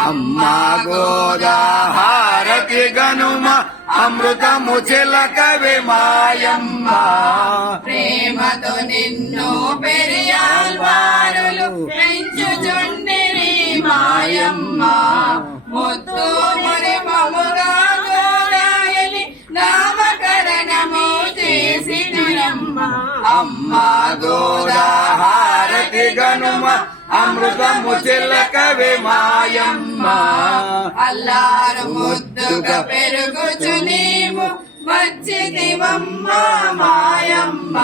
అమ్మా గోదాహారతి గనుమ అమృతము చిలకవి మాయమ్మ ప్రేమతో నిన్ను పెరియాల్వారులు పెంచుచుండిరి మాయమ్మ. ముద్దు మురిమముగా గోదాయని నామకరణము చేసినమ్మ అమ్మా గో అమృతము చిలకవి మాయమ్మ. అల్లారు ముద్దుగా పెరుగుచు నీవు. వచ్చిదివమ్మ మాయమ్మ.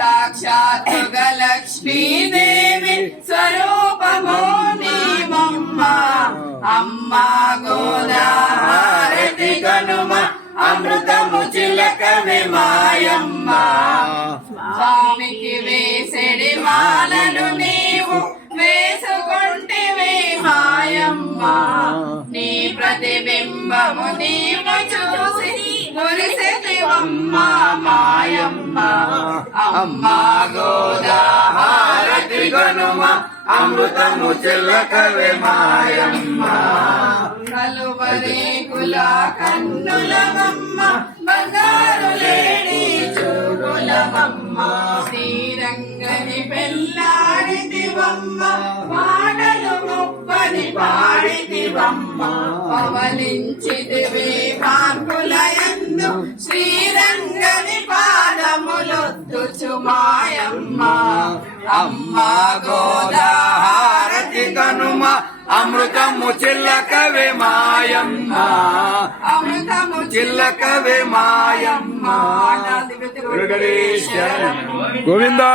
సాక్షాత్తుగా లక్ష్మీదేవి స్వరూపము నీవమ్మ. అమ్మ గోదాహారతి గనుమ అమృతము చిలకవి మాయమ్మ. స్వామికి వేసెడి మాయమ్మ నీ ప్రతిబింబము నీవు చూసి మురిసివమ్మ మాయమ్మ. అమ్మ హారతి గనుమ అమృతము చిలకవి మాయమ్మ. కలువరే కుల కన్నులమమ్మ బంగారు లేడి చూడులమమ్మ శ్రీరంగని పెళ్ళాడితివమ్మ పాడితివమ్మ పవలించితివి కాంకులయందు శ్రీరంగని పాదములొద్దుచు మాయమ్మ. అమ్మ గోదాహారతి గనుమ అమృతము చిల్లకవే మాయమ్మ. అమృతము చిల్లకవే మాయమ్మ. చిల్లకవే గోవిందా.